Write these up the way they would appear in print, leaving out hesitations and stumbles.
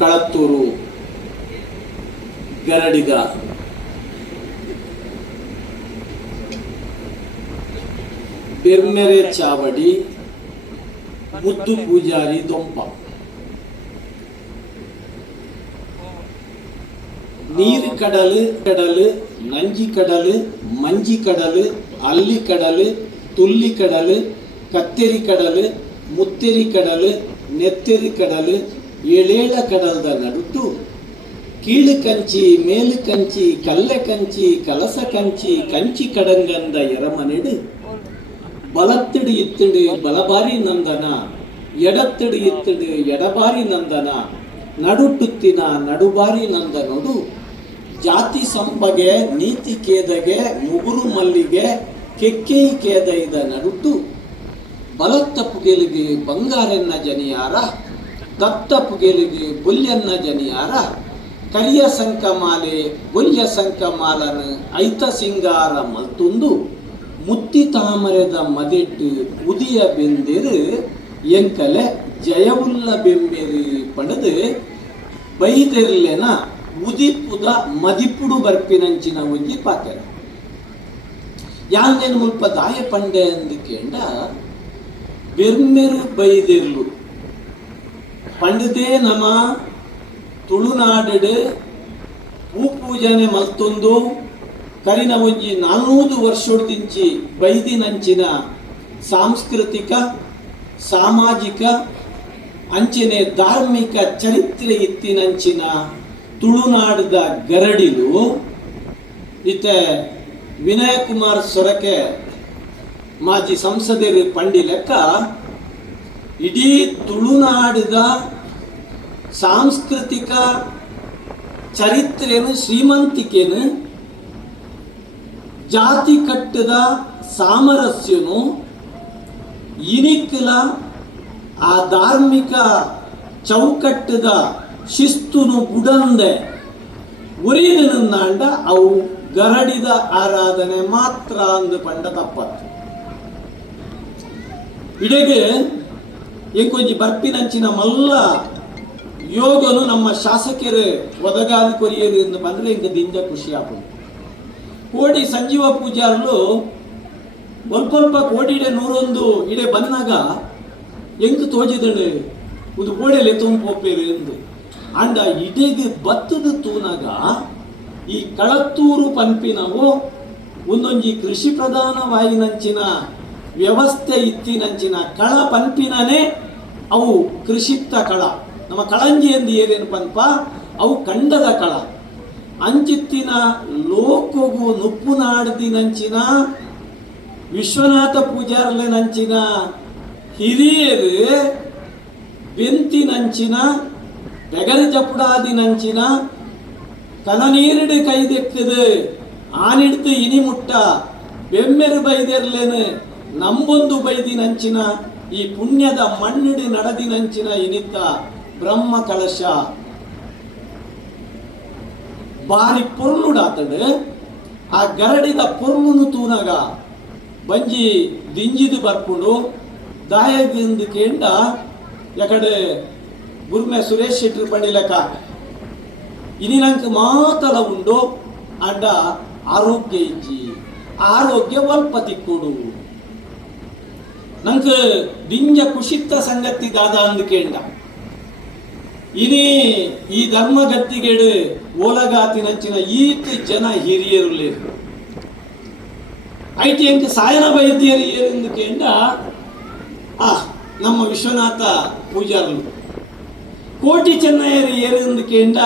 ಕಳತ್ತೂರು ಗರಡಿಗ ಬೆರ್ಮೆರೆ ಚಾವಡಿ ಮುದ್ದು ಪೂಜಾರಿ ದೊಂಪ ನೀರು ಕಡಲು ನಂಜಿ ಕಡಲು ಮಂಜಿ ಕಡಲು ಅಲ್ಲಿ ಕಡಲು ತುಲ್ಲಿ ಕಡಲು ಕತ್ತೆರಿ ಕಡಲು ಮುತ್ತೆರಿ ಕಡಲು ನೆತ್ತೆರಿ ಕಡಲು ಏಳೇಳ ಕಡಲ್ದ ನಡುಟು ಕೀಳು ಕಂಚಿ ಮೇಲು ಕಂಚಿ ಕಲ್ಲೆ ಕಂಚಿ ಕಲಸ ಕಂಚಿ ಕಂಚಿ ಕಡಂಗಂದ ಎರಮನೆಡು ಬಲತ್ತಿಡು ಇತ್ತಿಡು ಬಲಬಾರಿ ನಂದನ ಎಡತ್ತಿಡು ಇತ್ತಿಡು ಎಡಬಾರಿ ನಂದನ ನಡುಟುತ್ತಿನ ನಡುಬಾರಿ ನಂದನೊಡು ಜಾತಿ ಸಂಬಗೆ ನೀತಿ ಕೇದಗೆ ಮುಗುರು ಮಲ್ಲಿಗೆ ಕೆಕ್ಕೇಯಿ ಕೇದೈದ ನಡುಟು ಬಲತ್ತಪ್ಪು ಗೆಲಿಗೆ ಬಂಗಾರೆನ್ನ ಜನಿಯಾರ ದತ್ತಪ್ಪು ಗೆಲಿಗೆ ಬುಲ್ಯನ್ನ ಜನಿಯಾರ ಕರಿಯ ಸಂಕಮಾಲೆ ಬುಲ್ಯ ಸಂಕಮಾಲನ ಐತ ಸಿಂಗಾರ ಮಲ್ತುಂದು ಮುತ್ತಿ ತಾಮರೆದ ಮದಿಟ್ಟು ಉದಿಯ ಬೆಂದಿರು ಎಂಕಲೆ ಜಯವುಲ್ಲ ಬೆಂಬೆರು ಪಡೆದು ಬೈದೆರ್ಲೆನ ಉದಿಪುದ ಮದಿಪುಡು ಬರ್ಪಿನಂಚಿನ ಒಂಜಿ ಪಾತೆರ ಯಾಂದೇನು ಮುಲ್ಪ ದಾಯ ಪಂಡೆ ಅಂದು ಕೇಂಡ ಬೆರ್ಮೆರು ಬೈದೆರ್ಲು ಪಂಡದೇ ನಮ ತುಳುನಾಡು ಪೂಜನೆ ಮಲ್ತೊಂದು ಕರಿನ ಒಂಜಿ 400 ವರ್ಷದಿಂಚಿ ಬೈದಿನಂಚಿನ ಸಾಂಸ್ಕೃತಿಕ ಸಾಮಾಜಿಕ ಅಂಚಿನ ಧಾರ್ಮಿಕ ಚರಿತ್ರೆ ಇತ್ತಿನಂಚಿನ ತುಳುನಾಡದ ಗರಡಿಲು ಇತ್ತೆ ವಿನಯ ಕುಮಾರ್ ಸೊರಕೆ ಮಾಜಿ ಸಂಸದರು ಪಂಡಿ ಲೆಕ್ಕ ಇಡೀ ತುಳುನಾಡದ ಸಾಂಸ್ಕೃತಿಕ ಚರಿತ್ರೆಯನ್ನು ಶ್ರೀಮಂತಿಕೆನು ಜಾತಿ ಕಟ್ಟದ ಸಾಮರಸ್ಯನು ಇನಿಕ್ಕಲ ಆ ಧಾರ್ಮಿಕ ಚೌಕಟ್ಟದ ಶಿಸ್ತುನು ಬುಡಂದೆ ಉರಿನಾಂಡ ಅವು ಗರಡಿದ ಆರಾಧನೆ ಮಾತ್ರ ಅಂದು ಪಂಡ ತಪ್ಪತ್ತು ಇಡೆಗೆ ಎಂಕೊಂಜಿ ಬರ್ಪಿನಂಚಿನ ಮಲ್ಲ ಯೋಗನು ನಮ್ಮ ಶಾಸಕರು ಒದಗಾದಿ ಕೊರಿಯರು ಎಂದು ಬಂದರೆ ಇಂಕ ದಿಂಜ ಖುಷಿ ಆಪುದು ಕೋಡಿ ಸಂಜೀವ ಪೂಜಾರಲು ಸ್ವಲ್ಪ ಕೋಡಿಡೆ 101 ಇಡೆ ಬಂದಾಗ ಎಂಕ್ ತೋಜಿದಳು ಒಂದು ಗೋಡೆಲೆ ತುಂಬೋಪೇರು ಎಂದು ಅಂಡ ಇಡೆಗೆ ಬತ್ತದ ತೂನಾಗ ಈ ಕಳತ್ತೂರು ಪಂಪಿನವು ಒಂದೊಂಜಿ ಕೃಷಿ ಪ್ರಧಾನವಾಯಿನಂಚಿನ ವ್ಯವಸ್ಥೆ ಇತ್ತಿನಂಚಿನ ಕಳ ಪಂಪಿನನೇ ಅವು ಕೃಷಿತ್ತ ಕಳ ನಮ್ಮ ಕಳಂಜಿ ಎಂದು ಏನೇನು ಪಂಪ ಅವು ಕಂಡದ ಕಳ ಅಂಚಿತ್ತಿನ ಲೋಕಗು ನುಪ್ಪು ನಾಡ್ದಿನಂಚಿನ ವಿಶ್ವನಾಥ ಪೂಜಾರ್ಲೆನಂಚಿನ ಹಿರಿಯರು ಬೆಂತಿನಂಚಿನ ಬೆಗರಿ ಜಪುಡಾದಿನಂಚಿನ ಕನನೀರುಡು ಕೈದೆಕ್ಕದು ಆನಿಡ್ದು ಇನಿ ಮುಟ್ಟ ಬೆಮ್ಮೆರು ಬೈದೆರ್ಲೇನು ನಂಬೊಂದು ಬೈದಿನಂಚಿನ ಈ ಪುಣ್ಯದ ಮಣ್ಣಿಡು ನಡೆದಿನಂಚಿನ ಇನಿತ್ತ ಬ್ರಹ್ಮ ಕಲಶ ಬಾರಿ ಪೊರ್ಲುಡಾತಡು ಆ ಗರಡಿದ ಪೊರ್ಲುನು ತೂನಗ ಬಂಜಿ ದಿಂಜಿದು ಬರ್ಪುಡು ದಾಯದಿಂದ ಕೇಂಡ ಯಕಡೆ ಗುರ್ಮೆ ಸುರೇಶ್ ಶೆಟ್ಟಿ ಪಂಡಿಲಕ ಇನಿನಂಕ ಮಾತಲ ಉಂಡು ಅಡ್ಡ ಆರೋಗ್ಯ ಇಜ್ಜಿ ಆರೋಗ್ಯ ಒಲ್ಪ ತಿಕ್ಕೊಡು ನಂಕ ದಿಂಜ ಕುಶಿತ್ತ ಸಂಗತಿ ದಾದ ಅಂದು ಕೇಂಡ ಇನಿ ಈ ಧರ್ಮಗತ್ತಿಗೆಡು ಓಲಗಾತಿನಂಚಿನ ಈತ ಜನ ಹಿರಿಯರುಲೇರು ಐಟಿ ಎಂಕ ಸಾಯನ ವೈದ್ಯರು ಏರೆಂದು ಕೇಂಡ ನಮ್ಮ ವಿಶ್ವನಾಥ ಪೂಜಾರಲು ಕೋಟಿ ಚೆನ್ನಯ್ಯರು ಏರೆಂದು ಕೇಂಡ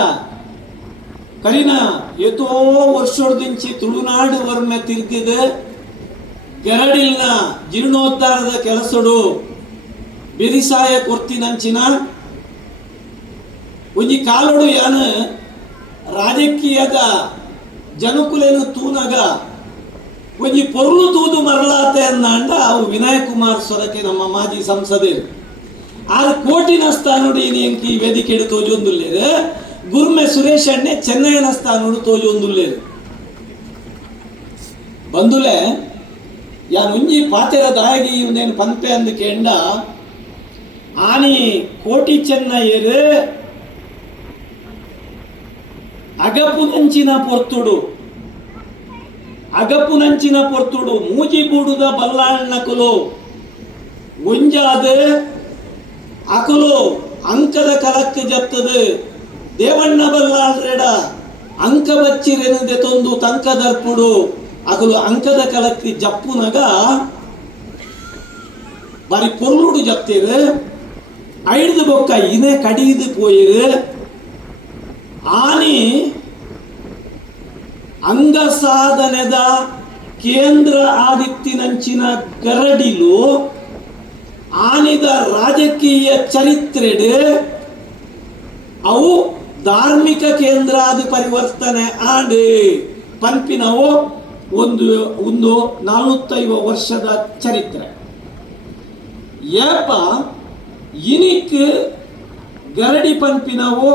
ಕರಿನ ಎತೋ ವರ್ಷೋಡ್ದಿಂಚಿ ತುಳುನಾಡು ವರ್ಮೆ ತಿರ್ಗಿದ ಗರಡಿಲ್ನ ಜೀರ್ಣೋದ್ಧಾರದ ಕೆಲಸಡು ಬೆರಿಸಾಯ ಕೊರ್ತಿನಂಚಿನ ಒಂಜಿ ಕಾಲಡು ಯಾನ ರಾಜಕೀಯದ ಜನಕುಲೇನು ತೂನಗ ಒಂಜಿ ಪೊರ್ಲು ತೂದು ಮರಳಾತೆ ಅಂದ ಅವು ವಿನಯ ಕುಮಾರ್ ಸೊರಕೆ ನಮ್ಮ ಮಾಜಿ ಸಂಸದರು 6 ಕೋಟಿನ ಸ್ಥಾನೋಡು ಇನಿ ಎಂಕಿ ವೇದಿಕೆಡು ತೋಜೊಂದುಲ್ಲೇರು ಗುರ್ಮೆ ಸುರೇಶ್ ಅಣ್ಣೆ ಚೆನ್ನಯ್ಯನ ಸ್ಥಾನೋಡು ತೋಜೊಂದುಲ್ಲೇರು ಬಂದುಲೆ ಯಾನ್ ಒಂಜಿ ಪಾತೆರ ದಾಯಗಿ ಇವನೇನು ಪಂಪೆ ಅಂದು ಕೇಂಡ ಆನಿ ಕೋಟಿ ಚೆನ್ನಯ್ಯರು ಅಗಪುನಂಚಿನ ಪೊರ್ತುಡು ಮೂಜಿಬೂಡುದ ಬಲ್ಲಾಣ್ಣಕುಲು ಒಂಜಾದ ಅಕುಲು ಅಂಕದ ಕಲಕ್ಕೆ ಜತ್ತದು ದೇವಣ್ಣ ಬಲ್ಲಾಳ್ರೆಡ ಅಂಕ ಬಚ್ಚಿರೆನು ದೆತೊಂದು ತಂಕದರ್ಪುಡು ಅಕುಲು ಅಂಕದ ಕಲಕ್ಕೆ ಜಪ್ಪುನಗ ಬಾರಿ ಪೊರ್ಲುಡು ಜಪ್ತೀರು ಐಡ್ದು ಬೊಕ್ಕ ಇನೇ ಕಡಿದು ಪೋಯಿರು ಆನಿ ಅಂಗ ಸಾಧನೆದ ಕೇಂದ್ರ ಆದಿತ್ತಿನಂಚಿನ ಗರಡಿಲು ಆನಿದ ರಾಜಕೀಯ ಚರಿತ್ರೆಡು ಅವು ಧಾರ್ಮಿಕ ಕೇಂದ್ರಾದಿ ಪರಿವರ್ತನೆ ಆಂಡು ಪಂಪಿನವು ಒಂದು 45 ವರ್ಷದ ಚರಿತ್ರೆ ಏಪ ಇನಿಕ್ ಗರಡಿ ಪಂಪಿನವು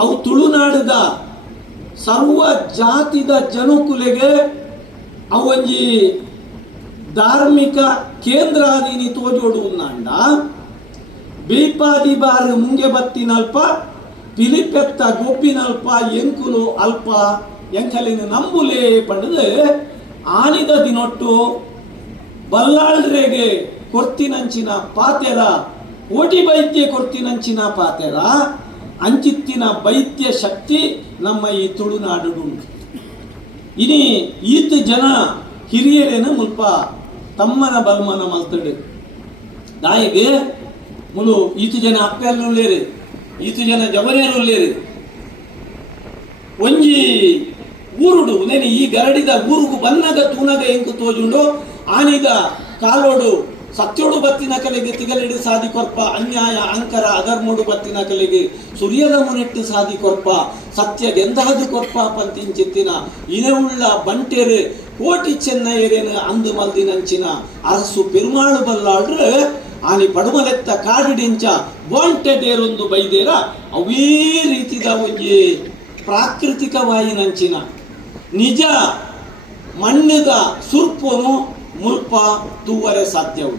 ಅವು ತುಳುನಾಡಿದ ಸರ್ವ ಜಾತಿದ ಜನಕುಲೆಗೆ ಅವೊಂಜಿ ಧಾರ್ಮಿಕ ಕೇಂದ್ರಾದೀನಿ ತೋಜೋಡು ಉನ್ನಾಂಡ ಬೇಪಾದಿ ಬಾರು ಮುಂಗೆ ಬತ್ತಿನಲ್ಪ ಪಿಲಿಪೆತ್ತ ಗೊಬ್ಬಿನಲ್ಪ ಎಂಕುಲು ಅಲ್ಪ ಎಂಕಲಿನ ನಂಬುಲೇ ಪಂಡದು ಆನಿದ ದಿನೊಟ್ಟು ಬಲ್ಲಾಳ್ರೆಗೆ ಕೊರ್ತಿನಂಚಿನ ಪಾತೆರ ಓಟಿ ವೈದ್ಯ ಕೊರ್ತಿನಂಚಿನ ಪಾತೆರ ಅಂಚಿತ್ತಿನ ವೈದ್ಯ ಶಕ್ತಿ ನಮ್ಮ ಈ ತುಳುನಾಡು ಇನಿ ಈತ ಜನ ಹಿರಿಯರೇನು ಮುಲ್ಪ ತಮ್ಮನ ಬಲ್ಮನ ಮಲ್ತಡು ದಾಯಿಗೆ ಮುಲು ಈತ ಜನ ಅಪ್ಪೆಲ್ಲುಳ್ಳೇರು ಈತ ಜನ ಜವನೇರುಳ್ಳೇರು ಒಂಜಿ ಊರುಡು ನೇನು ಈ ಗರಡಿದ ಊರುಗು ಬನ್ನಗ ತೂನಗ ಎಂಕು ತೋಜುಂಡು ಆನಿದ ಕಾಲೋಡು ಸತ್ಯೋಡು ಬತ್ತಿನ ಕಲೆಗೆ ತಿಗಲಿಡು ಸಾದಿ ಕೊರ್ಪ ಅನ್ಯಾಯ ಅಂಕರ ಅಧರ್ಮೋಡು ಬತ್ತಿನ ಕಲೆಗೆ ಸುರಿಯದ ಮುನೆಟ್ಟು ಸಾದಿ ಕೊರ್ಪ ಸತ್ಯ ಗೆಂದಾದು ಕೊರ್ಪ ಪಂತಿಂಚಿತ್ತಿನ ಇನೆವುಳ್ಳ ಬಂಟೇರು ಕೋಟಿ ಚೆನ್ನೈರೇನು ಅಂದು ಮಲ್ದಿನಂಚಿನ ಅರಸು ಪೆರುಮಾಳು ಬಲ್ಲಾಳ್ರೆ ಆನಿ ಪಡುಮಲೆತ್ತ ಕಾಡಿಡಿಂಚ ವಾಂಟೆಡೇರೊಂದು ಬೈದೇರ ಅವೇ ರೀತಿದ ಒಂಜಿ ಪ್ರಾಕೃತಿಕವಾಯಿನಂಚಿನ ನಿಜ ಮಣ್ಣದ ಸುರ್ಪನು ಮುಲ್ಪ ತೂವರೆ ಸಾಧ್ಯವು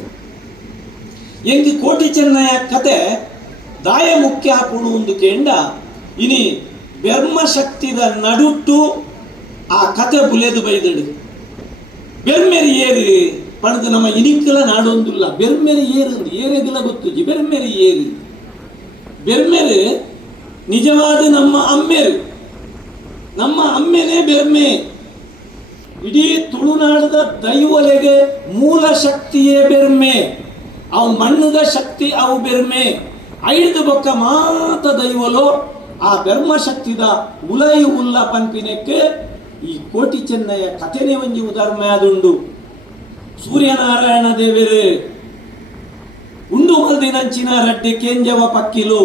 ಎಂಗಿ ಕೋಟಿ ಚೆನ್ನಯ ಕತೆ ದಾಯ ಮುಖ್ಯ ಹಾಪುಣು ಒಂದು ಕೇಂಡ ಇನಿ ಬೆರ್ಮ ಶಕ್ತಿದ ನಡುಟ್ಟು ಆ ಕತೆ ಬುಲೆದು ಬೈದಡು ಬೆರ್ಮೆರಿ ಏರಿ ಪಣದು ನಮ್ಮ ಇನಿಕ್ಕಲ ನಾಡೊಂದಿಲ್ಲ ಬೆರ್ಮೆರಿ ಏರು ಏರೆಗಿಲ್ಲ ಗೊತ್ತು ಬೆರ್ಮೆರಿ ಏರಿ ಬೆರ್ಮೆರಿ ನಿಜವಾದ ನಮ್ಮ ಅಮ್ಮೆನೇ ಬೆರ್ಮೆ ಇಡೀ ತುಳುನಾಡದ ದೈವಲೆಗೆ ಮೂಲ ಶಕ್ತಿಯೇ ಬೆರ್ಮೆ ಅವು ಮಣ್ಣದ ಶಕ್ತಿ ಅವು ಬೆರ್ಮೆ ಐದು ಬೊಕ್ಕ ಮಾತ ದೈವಲು ಆ ಬೆರ್ಮ ಶಕ್ತಿದ ಉಲೈ ಉಲ್ಲ ಪಂಪಿನಕ್ಕೆ ಈ ಕೋಟಿ ಚೆನ್ನಯ ಕಥೆನೇ ಒಂಜಿ ಉದಾಹರಣೆ ಆದುಂಡು ಸೂರ್ಯನಾರಾಯಣ ದೇವರು ಉಂಡು ಮಲ್ದಿನಂಚಿನ ರಡ್ಡಿ ಕೇಂಜವ ಪಕ್ಕಿಲು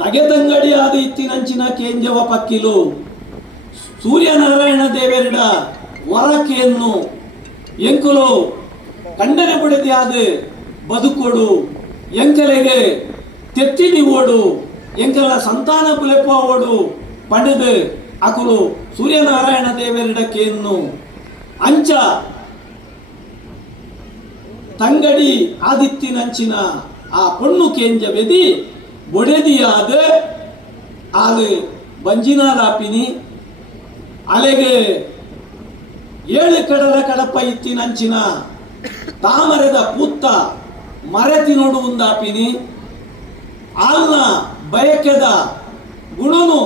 ತಗೆತಂಗಡಿ ಆದ ಇತ್ತಿನಂಚಿನ ಕೇಂಜವ ಪಕ್ಕಿಲು ಸೂರ್ಯನಾರಾಯಣ ದೇವರಿಡ ವರಕೆಯನ್ನು ಎಂಕುಲು ಕಂಡನೆ ಬುಡದಿ ಆದ ಬದುಕೋಡು ಎಂಕಲೆಗೆ ತೆತ್ತಿದಿ ಓಡು ಎಂಕಲ ಸಂತಾನ ಪುಲೆಪ ಓಡು ಪಡೆದು ಅಕುಲು ಸೂರ್ಯನಾರಾಯಣ ದೇವರಿಡಕೆಯನ್ನು ಅಂಚ ತಂಗಡಿ ಆದಿತ್ತಿನಂಚಿನ ಆ ಪೊಣ್ಣು ಕೇಂಜವೆದಿ ಬೊಡೆದಿಯಾದ ಆಲು ಬಂಜಿನಾಲಾಪಿನಿ ಅಲೆಗೆ 7 ಕಡಲ ಕಡಪ ಇತ್ತಿನಂಚಿನ ತಾಮರೆದ ಪೂತ್ತ ಮರೆತಿ ನೋಡು ಉಂದಾಪಿನಿ ಆಲ್ನ ಬಯಕೆದ ಗುಣನು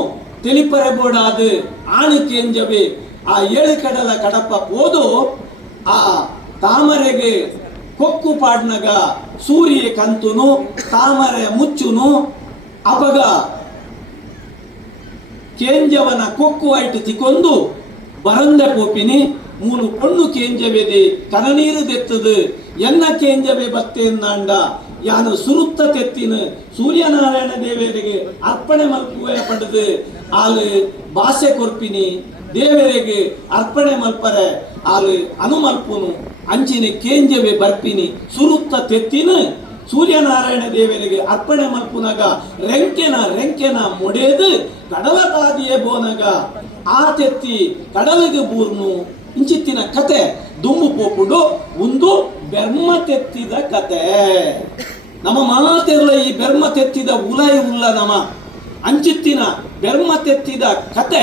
ತೆಲಿಪರೆ ಬೋಡಾದ ಆಣಿ ಕೇಂಜವೆ ಆ 7 ಕಡಲ ಕಡಪ ಹೋದು ಆ ತಾಮರೆಗೆ ಕೊಕ್ಕು ಪಾಡ್ನಗ ಸೂರ್ಯ ಕಂತುನು ತಾಮರೆ ಮುಚ್ಚುನು ಅಪಗ ಕೇಂಜವನ ಕೊಕ್ಕು ಐಟು ತಿಕ್ಕೊಂದು ಬರಂದೆ ಪೋಪಿನಿ ಮೂನು ಪೊಣ್ಣು ಕೇಂಜವೆದೆ ಕನನೀರು ದೆತ್ತದು ಎನ್ನ ಕೇಂಜವೆ ಬತ್ತೆಂದಾಂಡ ಯಾನು ಸುರುತ್ತ ತೆತ್ತಿನ ಸೂರ್ಯನಾರಾಯಣ ದೇವರಿಗೆ ಅರ್ಪಣೆ ಮಲ್ಪುವೆ ಪಡೆದು ಆಲು ಭಾಷೆ ಕೊರ್ಪಿನಿ ದೇವರಿಗೆ ಅರ್ಪಣೆ ಮಲ್ಪರೆ ಆಲು ಅನುಮಲ್ಪುನು ಅಂಚಿನ ಕೇಂಜವೆ ಬರ್ಪಿನಿ ಸುರುತ್ತ ತೆತ್ತಿನ ಸೂರ್ಯನಾರಾಯಣ ದೇವರಿಗೆ ಅರ್ಪಣೆ ಮಲ್ಪುನಗ ರೆಂಕೆನ ಮೊಡೆದು ಕಡಲ ತಾದಿಯೇ ಬೋನಗ ಆ ತೆತ್ತಿ ಕಡಲಿಗೆ ಬೂರ್ನು ಇಂಚಿತ್ತಿನ ಕತೆ ದುಮ್ಮು ಪೋಪುಡು ಒಂದು ಬೆರ್ಮ ತೆತ್ತಿದ ಕತೆ ನಮ್ಮ ಮಾತೆಲ್ಲ ಈ ಬೆರ್ಮ ತೆತ್ತಿದ ಉಲೈ ಉಲ್ಲ ನಮ ಅಂಚಿತ್ತಿನ ಬೆರ್ಮತೆತ್ತಿದ ಕತೆ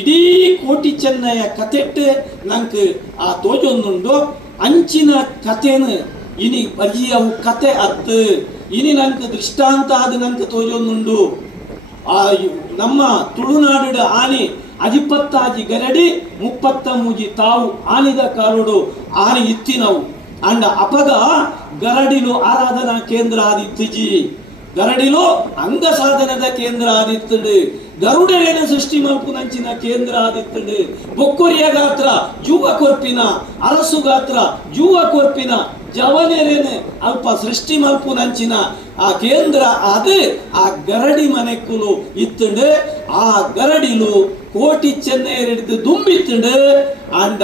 ಇಡೀ ಕೋಟಿ ಚೆನ್ನಯ ಕತೆಟ್ಟು ನಂಗೆ ಆ ತೋಜೊಂದುಂಡು ಅಂಚಿನ ಕತೆನು ಇನಿ ಬರಿಯವು ಕತೆ ಅತ್ತು ಇನಿ ನಂಗೆ ದೃಷ್ಟಾಂತ ಅದು ನಂಗೆ ತೋಜೊಂದುಂಡು ಆ ನಮ್ಮ ತುಳುನಾಡು ಆನಿ ಅಧಿಪತ್ತಾಜಿ ಗರಡಿ 33 ತಾವು ಆನಿದ ಕಾಲುಡು ಆನಿ ಇತ್ತಿನವು ಅಂಡ ಅಪಗ ಗರಡಿಲು ಆರಾಧನಾ ಕೇಂದ್ರ ಆದಿತ್ತುಜಿ ಗರಡಿಲು ಅಂಗ ಸಾಧನದ ಕೇಂದ್ರ ಆದಿತ್ತುಂಡು ಗರುಡರೇನ ಸೃಷ್ಟಿ ಮಲ್ಪುನಂಚಿನ ಕೇಂದ್ರ ಆದಿತ್ತುಂಡು ಬೊಕ್ಕೊರಿಯ ಗಾತ್ರ ಜೂವ ಕೊರ್ಪಿನ ಅರಸು ಗಾತ್ರ ಜೂವ ಕೊರ್ಪಿನ ಜವನೇರೇನು ಅಲ್ಪ ಸೃಷ್ಟಿ ಮಲ್ಪುನಂಚಿನ ಆ ಕೇಂದ್ರ ಅದು ಆ ಗರಡಿ ಮನೆಕ್ಕುಲು ಇತ್ತುಂಡು ಆ ಗರಡಿಲು ಕೋಟಿ ಚೆನ್ನೈಯರ್ ಹಿಡಿದು ದುಂಬಿತ್ತುಂಡು ಅಂಡ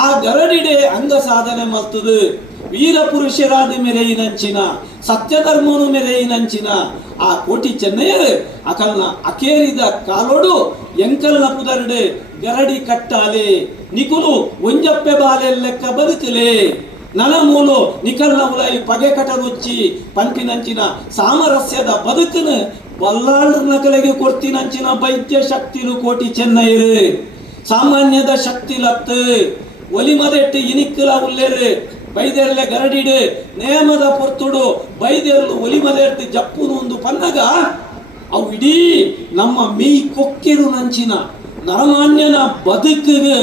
ಆ ಗರಡಿಡೆ ಅಂಗ ಸಾಧನೆ ಮಲ್ತದು ವೀರ ಪುರುಷರಾದ ಮೆರೆಯಿನಂಚಿನ ಸತ್ಯಧರ್ಮನು ಮೆರೆಯಿನಂಚಿನ ಆ ಕೋಟಿ ಚೆನ್ನೈಯರ್ ಅಕಲ್ನ ಅಕೇರಿದ ಕಾಲೋಡು ಎಂಕಲ್ನ ಪುದರ್ಡೆ ಗರಡಿ ಕಟ್ಟಾಲೆ ನಿಕುಲು ಒಂಜಪ್ಪೆ ಬಾಲೆ ಲೆಕ್ಕ ಬದುಕಲೆ ನನ ಮೂಲು ನಿಕಲ್ನ ಉಲೈ ಪಗೆ ಕಟರುಚ್ಚಿ ಪಂಪಿನಂಚಿನ ಸಾಮರಸ್ಯದ ಬದುಕನು ಬಲ್ಲಾಳನ ಕಲೆಗೆ ಕೊಡ್ತಿನಂಚಿನ ವೈದ್ಯ ಶಕ್ತಿಲು ಕೋಟಿ ಚೆನ್ನೈಯರ್ ಸಾಮಾನ್ಯದ ಶಕ್ತಿ ಲತ್ತು ಒಲಿಮದೆಟ್ಟು ಇನಿಕ್ಕಲ ಉಲ್ಲೇರು ಬೈದೇರ್ಲೆ ಗರಡಿಡು ನೇಮದ ಪೊರ್ತುಡು ಬೈದೇರ್ಲು ಒಲಿಮದೆಟ್ಟು ಜಪ್ಪುನು ಒಂದು ಪನ್ನಗ ಅವು ಇಡೀ ನಮ್ಮ ಮೀ ಕೊಕ್ಕೆರು ನಂಚಿನ ನರಮಾನ್ಯನ ಬದುಕಿಗೆ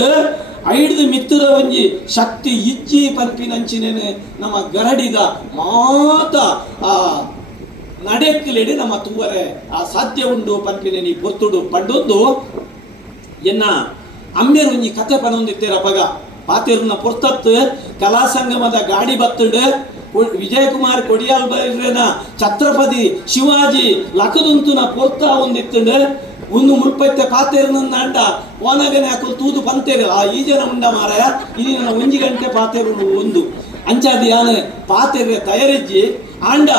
ಐಡ್ದು ಮಿತ್ತದ ಒಂಜಿ ಶಕ್ತಿ ಇಜ್ಜಿ ಪಂಪಿನಂಚಿನೇನೆ ನಮ್ಮ ಗರಡಿದ ಮಾತ ಆ ನಡೆಕ್ಕಲೆಡೆ ನಮ್ಮ ತೂವರೆ ಆ ಸಾಧ್ಯ ಉಂಡು ಪಂಪಿನ ನೀ ಪೊರ್ತುಡು ಪಂಡೊಂದು ಎನ್ನ ಅಮ್ಮೇರು ಒಂಜಿ ಕತೆ ಪನೊಂದಿತ್ತೇರ ಪಗ ಪಾತೇರ್ನ ಪೊರ್ತತ್ತು ಕಲಾ ಸಂಗಮದ ಗಾಡಿ ಬತ್ತುಂಡು ವಿಜಯಕುಮಾರ್ ಕೊಡಿಯಾಲ್ ಬೈರ್ರೆನ ಛತ್ರಪತಿ ಶಿವಾಜಿ ಲಕದುಂತುನ ಪೊರ್ತ ಒಂದಿತ್ತುಂಡು ಒಂದು ಮುಲ್ಪೈತೆ ಪಾತೇರ್ನ ಅಂಡ ಓನಗನೆ ಹಾಕಲು ತೂದು ಪಂತೇರು ಆ ಈ ಜನ ಉಂಡ ಮಾರಾಯ ಇಲ್ಲಿ ನನ್ನ 1 ಗಂಟೆ ಪಾತೇರು ಒಂದು ಅಂಚಾದಿ ಯಾನು ಪಾತೇರ್ರೆ ತಯಾರಿಜ್ಜಿ ಆಂಡ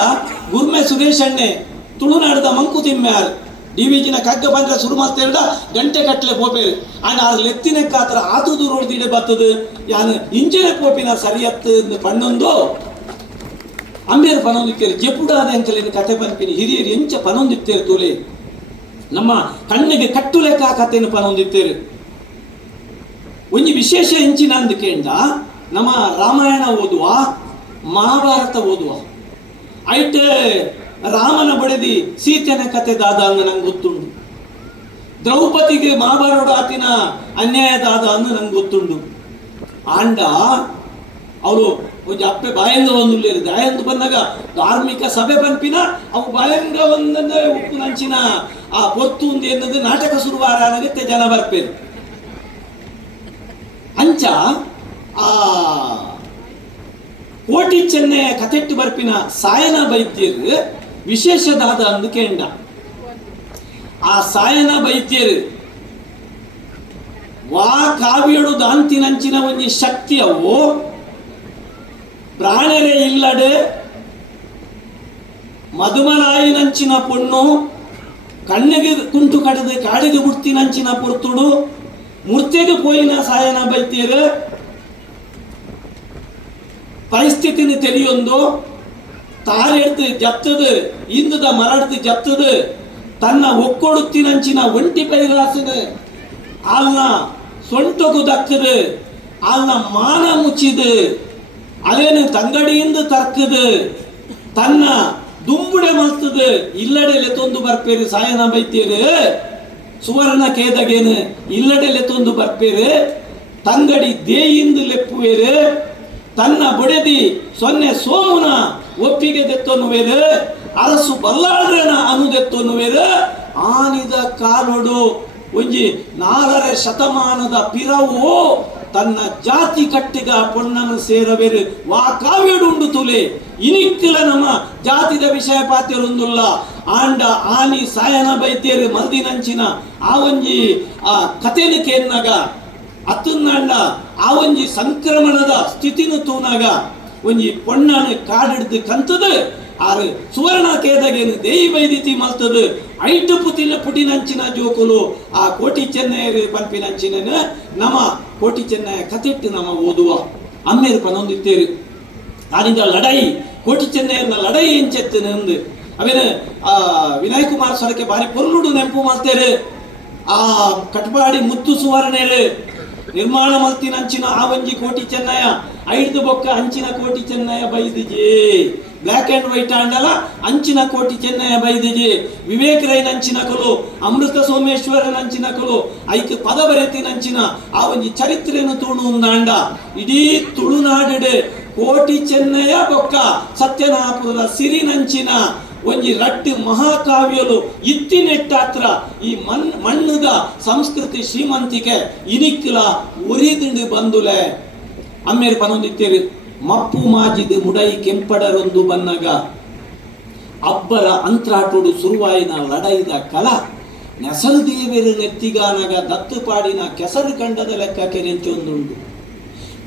ಗುರ್ಮೆ ಸುರೇಶ್ ಅಣ್ಣೆ ತುಳುನಾಡದ ಮಂಕುತಿಮ್ಮ್ಯಾರ್ ಡಿವಿಜಿನ ಕಗ್ಗ ಬಂದ್ರೆ ಶುರು ಮಾಡ್ತೇರಡ ಗಂಟೆ ಕಟ್ಲೆ ಪೋಪೇರು ಆಂಡ ಆ ಲೆತ್ತಿನ ಕಾತ್ರ ಆತುದು ರೋಡ್ದಿಡೆ ಬತ್ತದು ಯಾನು ಇಂಜಿನ ಪೋಪಿನ ಸರಿಯತ್ತು ಪಣ್ಣೊಂದು ಅಂಬೇರು ಪನೊಂದಿತ್ತೇರು ಜೆಪುಡಾದ ಅಂಕಲಿನ ಕತೆ ಪನ್ಪಿನಿ ಹಿರಿಯರು ಎಂಚ ಪನೊಂದಿತ್ತೇರು ತೋಲೆ ನಮ್ಮ ಕಣ್ಣಿಗೆ ಕಟ್ಟು ಲೆಕ್ಕ ಆ ಕಥೆಯನ್ನು ಪನೊಂದಿತ್ತೇರು ಒಂಜಿ ವಿಶೇಷ ಇಂಚಿನ ಅಂದಕೇಂಡ ನಮ್ಮ ರಾಮಾಯಣ ಓದುವ ಮಹಾಭಾರತ ಓದುವ ಐಟ್ ರಾಮನ ಬಡೆದಿ ಸೀತೆನ ಕತೆ ದಾದ ಅಂಗ ನಂಗೆ ಗೊತ್ತುಂಡು ದ್ರೌಪದಿಗೆ ಮಹಾಭಾರತ ಆತಿನ ಅನ್ಯಾಯ ದಾದ ಅಂದು ನಂಗೆ ಗೊತ್ತುಂಡು ಆಂಡ ಅವರು ಒಂಜಿ ಅಪ್ಪೆ ಬಾಯಂಗ ಒಂದುಲ್ಲೇರು ದಾಯಂದು ಬಂದಾಗ ಧಾರ್ಮಿಕ ಸಭೆ ಪಂಪಿನ ಅವು ಬಾಯಂಗ ಒಂದನ್ನೇ ಉಪ್ಪು ನಂಚಿನ ಆ ಪೊತ್ತು ಒಂದು ಎನ್ನದು ನಾಟಕ ಶುರುವಾರ ಅನ್ನಗತ್ತೆ ಜನ ಬರ್ಪೇರು ಅಂಚ ಆ ಕೋಟಿ ಚೆನ್ನೈಯ ಕತೆಟ್ಟು ಬರ್ಪಿನ ಸಾಯನ ವೈದ್ಯರು ವಿಶೇಷದಾದ ಅಂದು ಕೇಂಡ ಆ ಸಾಯನ ವೈದ್ಯರು ವಾ ಕಾವ್ಯಡು ದಾಂತಿನಂಚಿನ ಒಂಜಿ ಶಕ್ತಿಯವು ಪ್ರಾಣರೇ ಇಲ್ಲಡೆ ಮಧುಮಲಾಯಿನಂಚಿನ ಪೊಣ್ಣು ಕಣ್ಣಿಗೆ ಕುಂಟು ಕಡದೆ ಕಾಡಿಗೆ ಬುಡ್ತಿನಂಚಿನ ಪೊರ್ತುಡು ಮೂರ್ತೆಗೆ ಪೋಯಿನ ಸಾಯನ ಬೈತೇರು ಪರಿಸ್ಥಿತಿನ ತಿಳಿಯೊಂದು ತಾರೆಡ್ದು ಜಪ್ತದು ಇಂದದ ಮರಡ್ದು ಜಪ್ತದು ತನ್ನ ಒಕ್ಕೊಡುತ್ತಿನಂಚಿನ ಒಂಟಿ ಪೈರಾಸನ ಆಲ್ನ ಸೊಂಟಗು ದಕ್ಕದು ಆಲ್ನ ಮಾನ ಮುಚ್ಚಿದು ಅದೇನು ತಂಗಡಿಯಿಂದ ತರ್ಕದು ತನ್ನ ದುಂಬುಡೆ ಮಲ್ತದು ಇಲ್ಲಡೆಲೆ ತೊಂದು ಬರ್ಪೇರು ಸಾಯನ ಬೈತೇರು ಸುವರ್ಣ ಕೇದಗೇನು ಇಲ್ಲಡೆಲೆ ತೊಂದು ಬರ್ಪೇರು ತಂಗಡಿ ದೇಯಿಂದ ಲೆಪ್ಪುವೇರು ತನ್ನ ಬೊಡೆದಿ ಸೊನ್ನೆ ಸೋಮುನ ಒಪ್ಪಿಗೆ ದೆತ್ತೊನ್ನುವೇರು ಅರಸು ಬಲ್ಲಾಳ್ರನ ಅನುದೆತ್ತೊನ್ನುವೇರು ಆನಿದ ಕಾಲೊಡು ಒಂಜಿ 4ನೇ ಶತಮಾನದ ಪಿರವು ತನ್ನ ಜಾತಿ ಕಟ್ಟಿಗ ಪೊಣ್ಣನು ಸೇರವೇರು ವಾ ಕಾವ್ಯಡು ಉಂಡು ತುಲೆ ಇನಿಕ್ಕಿಲ ನಮ್ಮ ಜಾತಿದ ವಿಷಯ ಪಾತ್ಯರೊಂದುಲ್ಲ ಆಂಡ ಆನಿ ಸಾಯನ ಬೈತೇರು ಮಲ್ದಿನಂಚಿನ ಆ ಒಂಜಿ ಆ ಕಥೆನು ಕೇನ್ನಾಗ ಅತ್ತನ್ನಾಂಡ ಆ ಒಂಜಿ ಸಂಕ್ರಮಣದ ಸ್ಥಿತಿನು ತೂನಾಗ ಒಂಜಿ ಪೊಣ್ಣನು ಕಾಡಿಡ್ದು ಕಂತದು ಆರು ಸುವರ್ಣ ಕೇದಗೇನು ದೇಯಿ ಬೈದಿತಿ ಮಲ್ತದು ಐಟು ಪುಟಿನಂಚಿನ ಜೋಕುಲು ಆ ಕೋಟಿ ಚೆನ್ನೈಯರು ಪಂಪಿನಂಚಿನ ನಮ್ಮ ಕೋಟಿ ಚೆನ್ನೈಯ ಕಥೆಟ್ಟು ನಮ್ಮ ಓದುವ ಅಮ್ಮೇರು ಪನೊಂದಿತ್ತೇರು ಆನಿಂದ ಲಡೈ ಕೋಟಿ ಚೆನ್ನೈಯರ್ನ ಲಡೈ ಎಂಚೆತ್ತು ನಂದು ಅವೇನು ವಿನಯ್ ಕುಮಾರ್ ಸೊರಕೆ ಬಾರಿ ಪೊರ್ಲುಡು ನೆಂಪು ಮಾಡ್ತೇರು. ಆ ಕಟ್ಪಾಡಿ ಮುತ್ತು ಸುವರ್ಣೇರು ನಿರ್ಮಾಣ ಮಲ್ತಿನ ಅಂಚಿನ ಆವಂಜಿ ಕೋಟಿ ಚೆನ್ನಯ ಐದು ಬೊಕ್ಕ ಅಂಚಿನ ಕೋಟಿ ಚೆನ್ನಯ ಬೈದಿಜಿ ಬ್ಲ್ಯಾಕ್ ಅಂಡ್ ವೈಟ್ ಆಂಡಲ ಅಂಚಿನ ಕೋಟಿ ಚೆನ್ನಯ ಬೈದಿಜಿ ವಿವೇಕ್ ರೈನ್ ಅಂಚಿನ ಕೊಲು ಅಮೃತ ಸೋಮೇಶ್ವರನ ಅಂಚಿನ ಕೊಲು ಐಕ್ ಪದ ಬರೆತಿನ ಅಂಚಿನ ಆ ಒಂಜಿ ಚರಿತ್ರೆಯನ್ನು ತುಳು ಉಂದಾಂಡ ಇಡೀ ತುಳುನಾಡು ಕೋಟಿ ಚೆನ್ನಯ ಬೊಕ್ಕ ಸತ್ಯನಾಪುರದ ಸಿರಿನಂಚಿನ ಒಂಜಿ ರಡ್ಡು ಮಹಾಕಾವ್ಯಲು ಇತ್ತಿನೆಟ್ಟಾತ್ರ ಈ ಮಣ್ಣದ ಸಂಸ್ಕೃತಿ ಶ್ರೀಮಂತಿಕೆ ಇನಿಕ್ಲ ಉರಿದಿಂಡು ಬಂದುಲೆ ಅಮ್ಮೇರು ಪನೊಂದಿತ್ತೇರು ಮಪ್ಪು ಮಾಜಿದು ಮುಡೈ ಕೆಂಪಡರೊಂದು ಬನ್ನಗ ಅಬ್ಬರ ಅಂತ್ರಾಟುಡು ಸುರುವಾಯಿನ ಲಡೈದ ಕಲ ನೆಸರು ದೇವರು ನೆತ್ತಿಗಾನಗ ದತ್ತುಪಾಡಿನ ಕೆಸರು ಕಂಡದ ಲೆಕ್ಕ ಕೆರೆಂಚೊಂದುಂಡು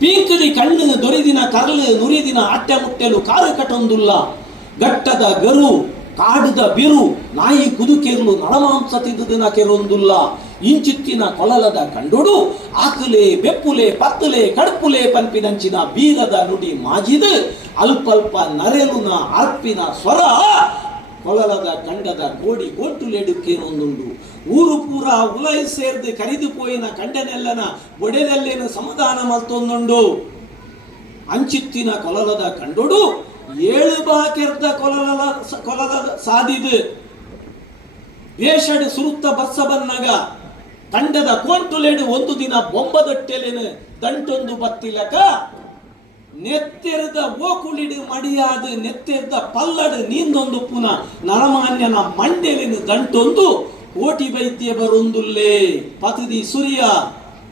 ಪೀಕಡಿ ಕಣ್ಣು ದೊರೆದಿನ ಕರ್ಲು ನುರಿದಿನ ಅಟ್ಟೆ ಮುಟ್ಟೆಲು ಕಾರು ಕಟೊಂದುಲ್ಲ ಗಟ್ಟದ ಗರು ಕಾಡದ ಬಿರು ನಾಯಿ ಕುದುಕೆರ್ಲು ನಳಮಾಂಸ ತಿದ್ದುದಿನ ಕೆರೊಂದುಲ್ಲ ಇಂಚಿತ್ತಿನ ಕೊಳಲದ ಕಂಡುಡು ಆಕಲೆ ಬೆಪ್ಪುಲೆ ಪತ್ತಲೆ ಕಡುಪುಲೆ ಪಂಪಿನಂಚಿನ ಬೀರದ ನುಡಿ ಮಾಜಿದ ಅಲ್ಪಲ್ಪ ನರೆಲುನ ಅರ್ಪಿನ ಸ್ವರ ಕೊಳಲದ ಕಂಡದ ಕೋಡಿ ಗೋಟುಲೆಡುಕೇನೊಂದುಂಡು ಊರು ಪೂರ ಉಲೈ ಸೇರ್ದು ಕರಿದು ಪೋಯಿನ ಕಂಡನೆಲ್ಲನ ಒಡೆದಲ್ಲೇನು ಸಮಾಧಾನ ಮಲ್ತೊಂದುಂಡು ಅಂಚಿತ್ತಿನ ಕೊಳಲದ ಕಂಡುಡು ಏಳು ಬಾಕೆರ್ದ ಕೊಲದ ಸಾದಿದು ವೇಷಡು ಸುರುತ್ತ ಬಸ್ಸ ಬನ್ನಗ ತಂಡದ ಕೋಂಟುಲೆಡು ಒಂದು ದಿನ ಬೊಂಬದೊಟ್ಟೆಲೆನು ದಂಟೊಂದು ಬತ್ತಿಲಕ ನೆತ್ತೆರದ ಓಕುಳಿಡು ಮಡಿಯಾದ ನೆತ್ತೆರ್ದ ಪಲ್ಲಡು ನೀಂದೊಂದು ಪುನ ನರಮಾನ್ಯನ ಮಂಡೆಲೆನು ದಂಟೊಂದು ಕೋಟಿ ವೈದ್ಯ ಬರೊಂದುಲ್ಲೇ ಪತದಿ ಸುರಿಯ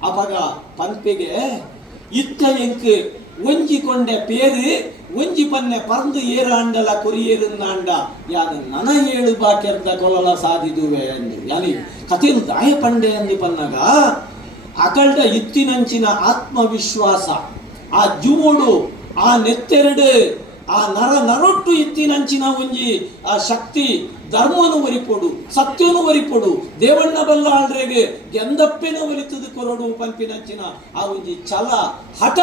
ಅಪಗ ಪಂಪೆಗೆ ಇತ್ತ ಎಂಕ್ ಒಂಜಿಕೊಂಡೆ ಪೇರು ಒಂಜಿ ಪನ್ನೆ ಪರಂದು ಏರಾಂಡಲ ಕೊರಿಯೇರುಂದಾಂಡ ಯಾನು ನನ ಏಳು ಬಾಕೆರ್ದ ಕೊಲಲ ಸಾಧಿದುವೆ ಅಂದು ಯಾನಿ ಕಥೆನು ದಾಯ ಪಂಡೆ ಅಂದು ಪನ್ನಗ ಅಕಲ್ಡ ಇತ್ತಿನಂಚಿನ ಆತ್ಮವಿಶ್ವಾಸ ಆ ಜೂಡು ಆ ನೆತ್ತೆರಡು ಆ ನರೊಟ್ಟು ಇತ್ತಿನಂಚಿನ ಒಂಜಿ ಆ ಶಕ್ತಿ ಧರ್ಮನು ಒರಿಪೊಡು ಸತ್ಯನು ಒರಿಪೊಡು ದೇವಣ್ಣ ಬಲ್ಲಾಳ್ರೆಗೆ ಎಂದಪ್ಪೆನ ಒಲಿತದು ಕೊರಡು ಪಂಪಿನಂಚಿನ ಆ ಒಂಜಿ ಛಲ ಹಠ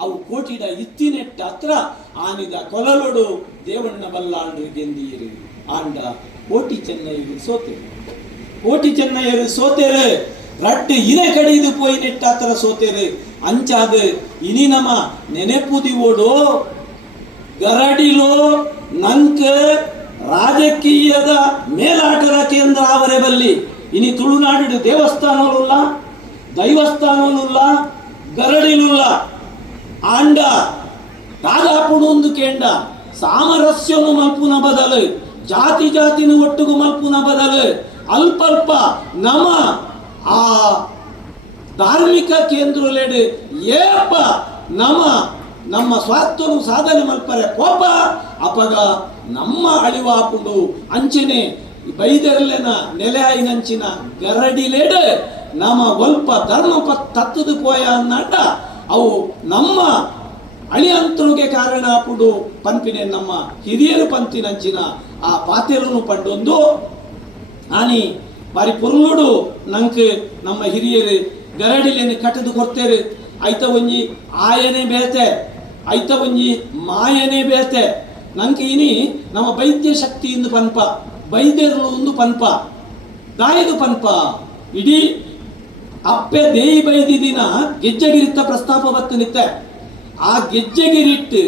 ಅವು ಕೋಟಿಡ ಇತ್ತಿನೆಟ್ಟ ಹತ್ರ ಆನಿದ ಕೊಲಲೊಡು ದೇವಣ್ಣ ಬಲ್ಲಾಳ್ರು ಗೆಂದೀರು ಆಂಡ ಕೋಟಿ ಚೆನ್ನೈರು ಸೋತೆರು ಕೋಟಿ ಚೆನ್ನೈರು ಸೋತೆರು ರಡ್ಡು ಇನೆ ಕಡಿದು ಪೋಯಿ ನೆಟ್ಟ ಹತ್ರ ಸೋತೆರು ಅಂಚಾದ ಇನಿ ನಮ ನೆನೆಪುದಿ ಓಡು ಗರಡಿಲೋ ನಂಕ ರಾಜಕೀಯದ ಮೇಲಾಟದ ಕೇಂದ್ರ ಅವರೇ ಬಲ್ಲಿ ಇನಿ ತುಳುನಾಡು ದೇವಸ್ಥಾನವಲ್ಲ ದೈವಸ್ಥಾನವಲ್ಲ ಗರಡಿಲುಲ್ಲ ಆಂಡ ರಾಜಾಪುಡು ಒಂದು ಕೇಂಡ ಸಾಮರಸ್ಯನು ಮಲ್ಪುನ ಬದಲು ಜಾತಿ ಜಾತಿನ ಒಟ್ಟುಗು ಮಲ್ಪುನ ಬದಲು ಅಲ್ಪಲ್ಪ ನಮ ಆ ಧಾರ್ಮಿಕ ಕೇಂದ್ರಲೆಡು ಏಪ ನಮ್ಮ ಸ್ವಾರ್ಥನು ಸಾಧನೆ ಮಲ್ಪರೆ ಕೋಪ ಅಪಗ ನಮ್ಮ ಅಳಿವಾಪುಡು ಅಂಚನೆ ಬೈದರಲೆನ ನೆಲೆ ಆಯ್ನಂಚಿನ ಗರಡಿಲೆಡು ನಮ್ಮ ಒಲ್ಪ ಧರ್ಮ ತತ್ತದು ಪೋಯ ಅನ್ನಂಡ ಅವು ನಮ್ಮ ಅಳಿಯಂತರುಗೆ ಕಾರಣ ಆಪುಡು ಪಂಪಿನೆ ನಮ್ಮ ಹಿರಿಯರು ಪಂಪಿನಂಚಿನ ಆ ಪಾತೆರನು ಪಂಡೊಂದು ಆನಿ ಬಾರಿ ಪುರ್ಲುಡು ನಂಗೆ ನಮ್ಮ ಹಿರಿಯರು ಗರಡಿಲೇನು ಕಟ್ಟದು ಕೊಡ್ತೇರು ಐತ ಒಂಜಿ ಆಯನೆ ಬೇತೆ ಐತ ಒಂಜಿ ಮಾಯನೆ ಬೇತೆ ನಂಗೆ ಇನಿ ನಮ್ಮ ವೈದ್ಯ ಶಕ್ತಿ ಇಂದು ಪನ್ಪ ಬೈದ್ಯರು ಒಂದು ಪನ್ಪ ದಾಯದು ಪನ್ಪ ಇಡೀ ಅಪ್ಪೆ ದೇಯಿ ಬೈದಿ ದಿನ ಗೆಜ್ಜೆಗಿರಿತ್ತ ಪ್ರಸ್ತಾಪ ಬತ್ತು ನಿತ್ತೆ ಆ ಗೆಜ್ಜೆಗಿರಿಟ್ಟು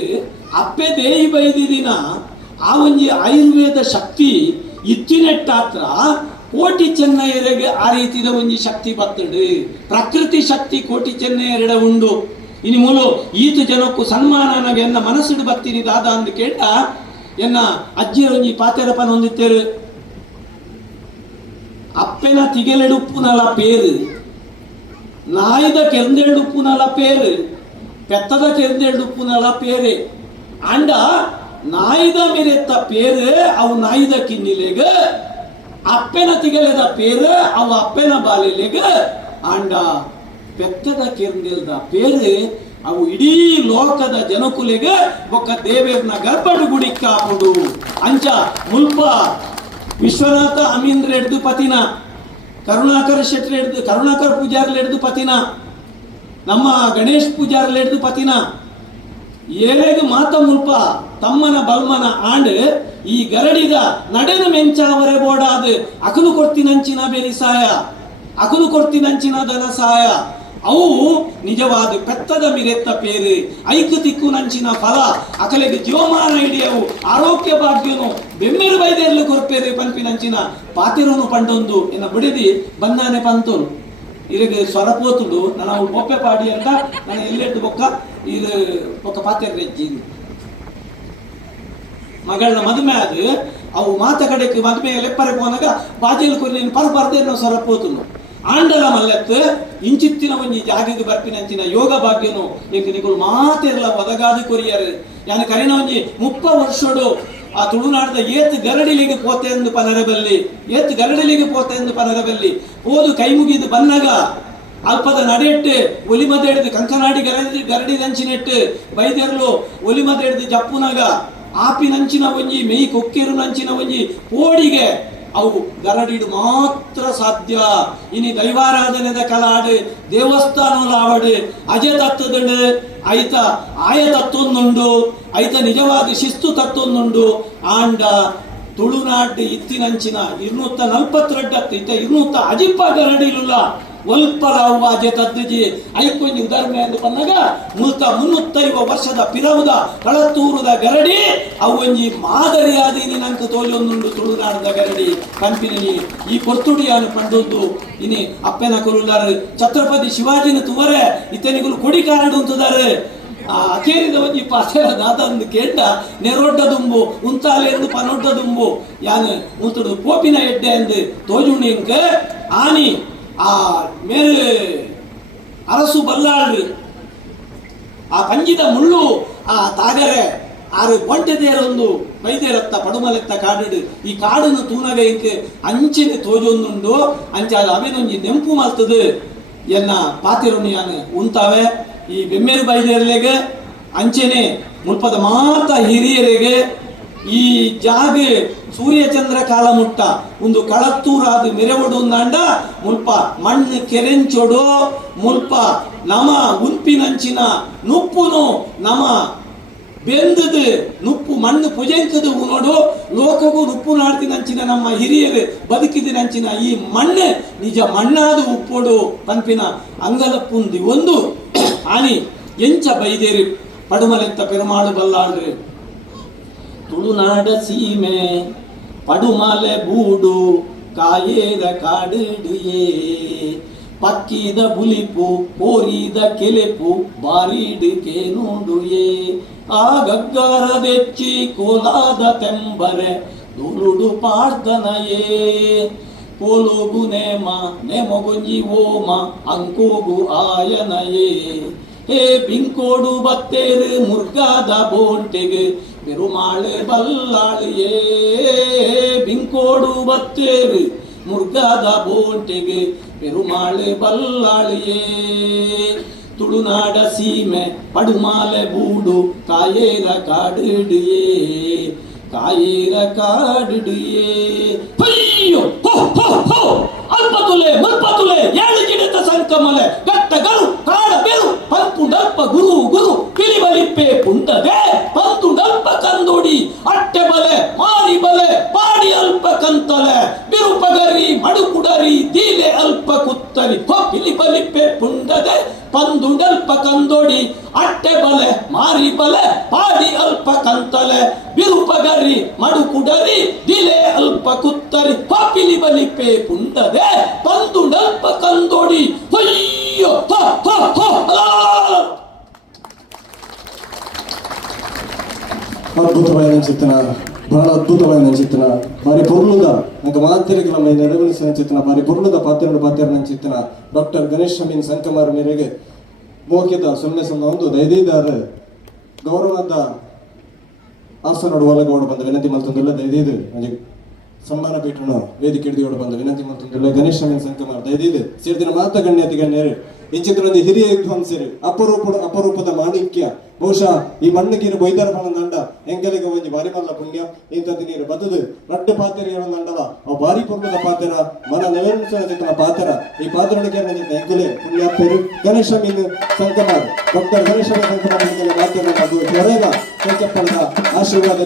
ಅಪ್ಪೆ ದೇಯಿ ಬೈದಿ ದಿನ ಆ ಒಂಜಿ ಆಯುರ್ವೇದ ಶಕ್ತಿ ಇತ್ತಿನೆಟ್ಟಾತ್ರ ಕೋಟಿ ಚೆನ್ನೈಯರಿಗೆ ಆ ರೀತಿಯ ಒಂಜಿ ಶಕ್ತಿ ಬತ್ತಡು ಪ್ರಕೃತಿ ಶಕ್ತಿ ಕೋಟಿ ಚೆನ್ನೈಯರೆಡ ಉಂಡು ಇನಿ ಮೂಲು ಈತು ಜನಕ್ಕೂ ಸನ್ಮಾನನಾಗ ಎನ್ನ ಮನಸ್ಸುಡು ಬತ್ತೀನಿ ದಾದ ಅಂದು ಕೇಳ ಎನ್ನ ಅಜ್ಜಿಯ ಒಂಜಿ ಪಾತೆರಪನ ಹೊಂದಿತ್ತೇರು ಅಪ್ಪೆನ ತಿಗೆಲೆಡುಪ್ಪುನಲ ಪೇರು ನಾಯ್ದ ಕೆರ್ಂದೇಳುಪ್ಪುನಲ ಪೇರು ಪೆತ್ತದ ಕೆರ್ಂದೇಳುಪ್ಪುನಲ ಪೇರೆ ಅಂಡ ನಾಯ್ದ ಮೆರೆತ್ತ ಪೇರು ಅವು ನಾಯ್ದ ಕಿನ್ನಿಲೆಗ ಅಪ್ಪೆನ ತಿಗಲೆದ ಪೇರು ಅವು ಅಪ್ಪೆನ ಬಾಲೆಲೆಗ ಅಂಡ ಪೆತ್ತದ ಕೆರ್ಂದೇಲ್ದ ಪೇರು ಅವು ಇಡೀ ಲೋಕದ ಜನಕುಲೆಗೆ ಒಕ್ಕ ದೇವೇರ್ನ ಗರ್ಭಡು ಗುಡಿ ಕಾಪುಡು ಅಂಚ ಮುಲ್ಪ ವಿಶ್ವನಾಥ ಅಮೀಂದ್ರ ಎಡ್ದು ಪತಿನ ಕರುಣಾಕರ ಶೆಟ್ಟಿ ಎಡ್ದು ಕರುಣಾಕರ ಪೂಜಾರ್ಲ ಎಡ್ದು ಪತಿನ ನಮ್ಮ ಗಣೇಶ್ ಪೂಜಾರ್ಲ ಎಡ್ದು ಪತಿನ ಏಳೆಗೆ ಮಾತ ಮುಲ್ಪ ತಮ್ಮನ ಬಲ್ಮನ ಆಂಡ್ ಈ ಗರಡಿದ ನಡೆನ ಮೆಂಚಾವರೆ ಬೋಡಾದು ಅಕಲು ಕೊಡ್ತಿನಂಚಿನ ಬೆರಿಸಾಯ ಅಕಲು ಕೊಡ್ತಿನಂಚಿನ ಧನ ಸಹಾಯ ಅವು ನಿಜವಾದ ಪೆತ್ತದ ಮಿರೆತ್ತ ಪೇರು ಐಕು ತಿಕ್ಕು ನಂಚಿನ ಫಲ ಅಕಲೆಗೆ ಜೀವಮಾನ ಹಿಡಿಯವು ಆರೋಗ್ಯ ಭಾಗ್ಯನು ಬೆಮ್ಮೆರು ಬೈದೇರ್ಲು ಕೊರ್ಪೇರು ಪಂಪಿನಂಚಿನ ಪಾತಿರೋನು ಪಂಡೊಂದು ಎನ್ನ ಬಿಡಿದಿ ಬಂದಾನೆ ಪಂತೋನು ಇರಗೆ ಸ್ವರಪೋತುಡು ನಾನು ಅವಳು ಬೊಪ್ಪೆ ಪಾಡಿ ಅಂತ ನಾನು ಎಲ್ಲೆಟ್ಟು ಬೊಕ್ಕ ಇದು ಬೊಕ್ಕ ಪಾತ್ರೆ ರೆಜ್ಜಿ ಮಗಳನ್ನ ಮದುವೆ ಅದು ಅವು ಮಾತ ಕಡೆಗೆ ಮದುವೆ ಲೆಪ್ಪರೆ ಹೋದಾಗ ಬಾಜಿಯಲ್ಲಿ ಕೊರಿ ನೀನು ಪರ್ಬರ್ದೇ ನಾವು ಸ್ವರಪೋತುನು ಆಂಡಲ ಮಲ್ಲೆತ್ತು ಇಂಚಿತ್ತಿನ ಒಂಜಿ ಜಾಗಕ್ಕೆ ಬರ್ಪಿನಂಚಿನ ಯೋಗ ಭಾಗ್ಯನು ಈಗ ನಿಗಳು ಮಾತೆಲ್ಲ ಒದಗಾದು ಕೊರಿಯರು ಯಾನು ಕರಿನ ಒಂಜಿ 30 ವರ್ಷೋಡು ಆ ತುಳುನಾಡದ ಏತ್ ಗರಡಿಲಿಗೆ ಪೋತೆ ಎಂದು ಪನರಬಲ್ಲಿ ಏತ್ ಗರಡಿಲಿಗೆ ಪೋತೆ ಎಂದು ಪನರಬಲ್ಲಿ ಓದು ಕೈ ಮುಗಿದು ಬನ್ನಗ ಅಲ್ಪದ ನಡೆಟ್ಟು ಒಲಿಮದ ಹಿಡಿದು ಕಂಕನಾಡಿ ಗರಡಿ ನಂಚಿನೆಟ್ಟು ಬೈದೆರ್ಲು ಒಲಿಮದ ಹಿಡಿದು ಜಪ್ಪುನಗ ಆಪಿನಂಚಿನ ಒಂಜಿ ಮೇಯಿ ಕೊಕ್ಕೆರು ನಂಚಿನ ಒಂಜಿ ಓಡಿಗೆ ಅವು ಗರಡಿಡು ಮಾತ್ರ ಸಾಧ್ಯ ಇನಿ ದೈವಾರಾಧನೆದ ಕಲಾಡು ದೇವಸ್ಥಾನ ಆವಡು ಅಜೆ ತತ್ವದಂಡು ಐತ ಆಯ ತತ್ವೊಂದುಂಡು ಐತ ನಿಜವಾದ ಶಿಸ್ತು ತತ್ವೊಂದುಂಡು ಆಂಡ ತುಳುನಾಡು ಇತ್ತಿನಂಚಿನ 242 ಇತ್ತ 200 ಅಜಿಪ್ಪ ಗರಡಿಲುಲ್ಲ ಒಲ್ಪಲಾವು ಅಜೆ ತದ್ದುಜಿ ಐಕೊಂಜಿ ಉದಾಹರಣೆ ಎಂದು ಬಂದಾಗ 350 ವರ್ಷದ ಪಿರವುದ ಕಳತ್ತೂರುದ ಗರಡಿ ಅವೊಂಜಿ ಮಾದರಿಯಾದೀನಿ ನಂಗೆ ತೋಜೊಂದುಂಡು ತುಳುನಾಡದ ಗರಡಿ ಕಂಪಿನಿ ಈ ಪೊರ್ತುಡಿಯಾನು ಪಂಡೊಂದು ಇನಿ ಅಪ್ಪೆನ ಕೊಲ್ಲುಲಾರು ಛತ್ರಪತಿ ಶಿವಾಜಿನ ತುವರೆ ಇತನಿಗಳು ಕೊಡಿ ಕಾರಡು ಅಂತದಾರೆ ಅಕೇರಿದ ಒಂಜಿ ಪಾತ್ರ ನಾದಂದು ಕೇಂಡ ನೆರೊಡ್ಡ ದುಂಬು ಉಂತಾಲೆ ಎಂದು ಪನೊಡ್ಡ ದುಂಬು ಯಾನು ಉಂತುಡು ಪೋಪಿನ ಎಡ್ಡೆ ಎಂದು ತೋಜುಂಡಿಂಕ ಆನಿ ಆ ಮೇಲು ಅರಸು ಬಲ್ಲಾಳ್ರು ಆ ಪಂಜಿದ ಮುಳ್ಳು ಆ ತಾಗರೆ ಆರು ಒಂಟೆದೇರೊಂದು ಬೈದೇರತ್ತ ಪಡುಮಲೆತ್ತ ಕಾಡು ಈ ಕಾಡನ್ನು ತೂನಗ ಇಂಕೆ ಅಂಚಿನ ತೋಜೊಂದುಂಡು ಅಂಚಾದ ಅವೇನೊಂಜಿ ನೆಂಪು ಮಲ್ತದು ಎನ್ನ ಪಾತಿರುಣಿಯಾನು ಉಂತಾವೆ ಈ ಬೆಮ್ಮೇರು ಬೈದೇರ್ಲೆಗೆ ಅಂಚೆನೆ ಮುಲ್ಪದ ಮಾತ ಹಿರಿಯರಿಗೆ ಈ ಜಾಗ ಸೂರ್ಯಚಂದ್ರ ಕಾಲ ಮುಟ್ಟ ಒಂದು ಕಳತ್ತೂರಾದ ಮೆರವಡುಂದಾಂಡ ಮುಲ್ಪ ಮಣ್ಣು ಕೆರೆಂಚೊಡು ಮುಲ್ಪ ನಮ ಉಂಪಿನಂಚಿನ ನುಪ್ಪುನು ನಮ ಬೆಂದದು ನುಪ್ಪು ಮಣ್ಣು ಪುಜೆಂಕದು ನೋಡು ಲೋಕಗೂ ನುಪ್ಪು ನಾಡ್ತಿನಂಚಿನ ನಮ್ಮ ಹಿರಿಯರು ಬದುಕಿದಿನಂಚಿನ ಈ ಮಣ್ಣು ನಿಜ ಮಣ್ಣಾದ ಉಪ್ಪೋಡು ಪಂಪಿನ ಅಂಗಲಪ್ಪುಂದಿ ಒಂದು ಆನಿ ಎಂಚ ಬೈದೇರಿ ಪಡುಮಲೆತ್ತ ಪೆರುಮಾಳು ಬಲ್ಲಾಳ್ರಿ ತುಳುನಾಡ ಸೀಮೆ ಪಡುಮಲೆ ಬೂಡು ಕಾಯೇದ ಕಾಡಿಡಿಯೇ ಪಕ್ಕಿದ ಬುಲಿಪು ಕೋರಿದ ಕೆಲೆಪು ಬಾರಿಡಿಕೆ ನೋಡುಯೇ ಆ ಗಗ್ಗಾರದೆಚ್ಚಿ ಕೋಲಾದ ತೆಂಬರೆ ದುರುಡು ಪಾಡ್ದನಯೇ ಕೋಲೋಗು ನೇಮ ನೇಮೊಗೊಂಜಿ ಓಮ ಅಂಕೋಗು ಆಯನಯೇ ಹೇ ಬಿಂಕೋಡು ಬತ್ತೇರು ಮುರ್ಗಾದ ಬೋಂಟೆಗೆ ಪೆರುಮಾಳು ಬಲ್ಲಾಳಿಯೇ ಬಿಂಕೋಡು ಬತ್ತೇರು ಮುರ್ಗಾದ ಬೋಂಟೆಗೆ ಪೆರುಮಾಳು ಬಲ್ಲಾಳಿಯೇ ತುಳುನಾಡ ಸೀಮೆ ಪಡುಮಾಲೆ ಬೂಡು ಕಾಯೇರ ಕಾಡಿಡಿಯೇ ಕಾಯೇರ ಕಾಡಿಡಿಯೇ ಅಯ್ಯೋ ಹೋ ಹೋ ಹೋ ಅಲ್ಪತುಲೆ ಮುಲ್ಪತುಲೆ ಏಳು ಜಿಡಿತ ಸಂಕಮಲೆ ಗಟ್ಟ ಗರು ಕಾಡ ಬೆರು ಪಂಪುಂಡಲ್ಪ ಗುರು ಗುರು ಪಿಲಿಬಲಿಪ್ಪೆ ಪುಂಡದೆ ಪಂತುಂಡಲ್ಪ ಕಂದೋಡಿ ಅಟ್ಟೆ ಬಲೆ ಮಾರಿ ಬಲೆ ಪಾಡಿ ಅಲ್ಪ ಕಂತಲೆ ಬಿರುಪಗರಿ ಮಡುಕುಡರಿ ದೀಲೆ ಅಲ್ಪ ಕುತ್ತರಿ ಹೋ ಪಿಲಿಬಲಿಪ್ಪೆ ಪುಂಡದೆ ಪಂದುಂಡಲ್ಪ ಕಂದೋಡಿ ಅಟ್ಟೆ ಬಲೆ ಮಾರಿ ಬಲೆ ಪಾಡಿ ಅಲ್ಪ ಕಂತಲೆ ಬಿರುಪಗರಿ ಮಡುಕುಡರಿ ದಿಲೆ ಅಲ್ಪ ಕುತ್ತರಿ ಪಾಪಿಲಿ ಬಲಿಪೆ ಪುಂಡದೆ ಪಂದುಂಡಲ್ಪ ಕಂದೋಡಿ ಅಯ್ಯೋ ಹ ಹ ಹ. ಅದ್ಭುತమైన ಚಿತ್ರಣ, ಬಹಳ ಅದ್ಭುತమైన ಚಿತ್ರಣ, ಬಾರಿ ಪೊರ್ಲುದ ನಂಗೆ ಮಾತಿರಿಗೆ ನಮ್ಮ ನೆರವೇರಿಸಿದ ಚಿತ್ರಣ, ಬಾರಿ ಪೊರ್ಲುದ ಪಾತ್ರ ಚಿತ್ರಣ. ಡಾಕ್ಟರ್ ಗಣೇಶ್ ಅಮೀನ್ ಸಂಕಮಾರ್ ಮೇರೆಗೆ ಮೋಕಿದ ಸೊನ್ನೆ ಒಂದು ದೈದಿದಾರ ಗೌರವದ ಆಸನೋಡು ಒಳಗೋಡು ಬಂದ ವಿನಂತಿ ಮಲ್ತೊಂದಿಲ್ಲ ದೈದಿದು ನನಗೆ ಸಮ್ಮಾನ ಪೀಠನು ವೇದಿಕೆ ಹಿಡಿದು ಬಂದ ವಿನಂತಿ ಮಲ್ತೊಂದಿಲ್ಲ ಗಣೇಶ್ ಅಮೀನ್ ಸಂಕಮಾರ್ ದೈದಿದು ಸೇರಿದಿನ ಮಾತ ಗಣ್ಯತಿ ಗಣ್ಯರು ಇಂಚಿತ್ರೊಂದು ಹಿರಿಯ ವಿದ್ವಾಂಸರು ಅಪರೂಪದ ಮಾಣಿಕ್ಯ ಬಹುಶಃ ಈ ಮಣ್ಣಿಗೆ ಬೊಯ್ದರ ದಂಡ ಎಂಗಲಿಗೆ ಒಂಜಿ ಬಾರಿ ಮಲ್ಲ ಪುಣ್ಯ ಇಂಥದ್ದು ನೀರು ಬದುದು ರಡ್ಡು ಪಾತ್ರೆಯ ದಂಡವ ಅವು ಬಾರಿ ಪುರ್ಣದ ಪಾತ್ರ ಮನ ನೆವೆನ್ಸಿನ ಪಾತ್ರ ಈ ಪಾತ್ರಕ್ಕೆ ಎಂಗಲೆ ಪುಣ್ಯ ಪೇರು ಗಣೇಶ ಮೀನು ಸಂಕಮಾರ್ ಡಾಕ್ಟರ್ ಗಣೇಶ ಸಂಕಮಾರ್ ಪಾತ್ರ ಹಾಗೂ ಹೊರೆಗ ಚಪ್ಪಳದ ಆಶೀರ್ವಾದ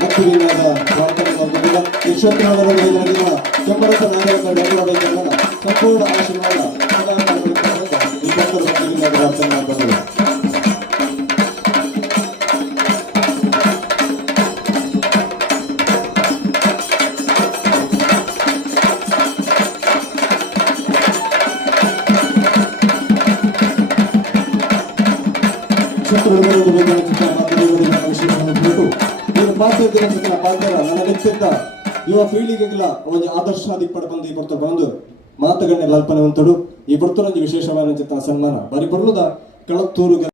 ಭಕ್ತಿವಿಲ್ಲದ ಪ್ರಾರ್ಥನೆ ಈ ಕ್ಷೇತ್ರದಲ್ಲಿ ಕೆಂಪರಸ ನಾಗರಿಕ ಡಾಕ್ಟರ್ ಸಂಪೂರ್ಣ ಆಶೀರ್ವಾದ ಈ ಭಕ್ತರ ಭಕ್ತಿವಿಲ್ಲದ ಪ್ರಾರ್ಥನೆ ಮಾಡಬಹುದು. ಪಾತ್ರ ನನ್ನ ವ್ಯಕ್ತಿತ್ವ ಯುವ ಪೀಳಿಗೆಗಳ ಒಂದು ಆದರ್ಶ ದಿಪ್ಪಡ ಬಂದು ಈ ಬರ್ತಾರೆ ಬಂದು ಮಾತುಗಣ್ಣ ಅಲ್ಪನೆ ಉಂಟು ಈ ಬರ್ತೊಂದು ವಿಶೇಷವಾದ ಚಿತ್ರ ಸನ್ಮಾನ ಬರಿ ಬರುವುದ ಕಳತ್ತೂರು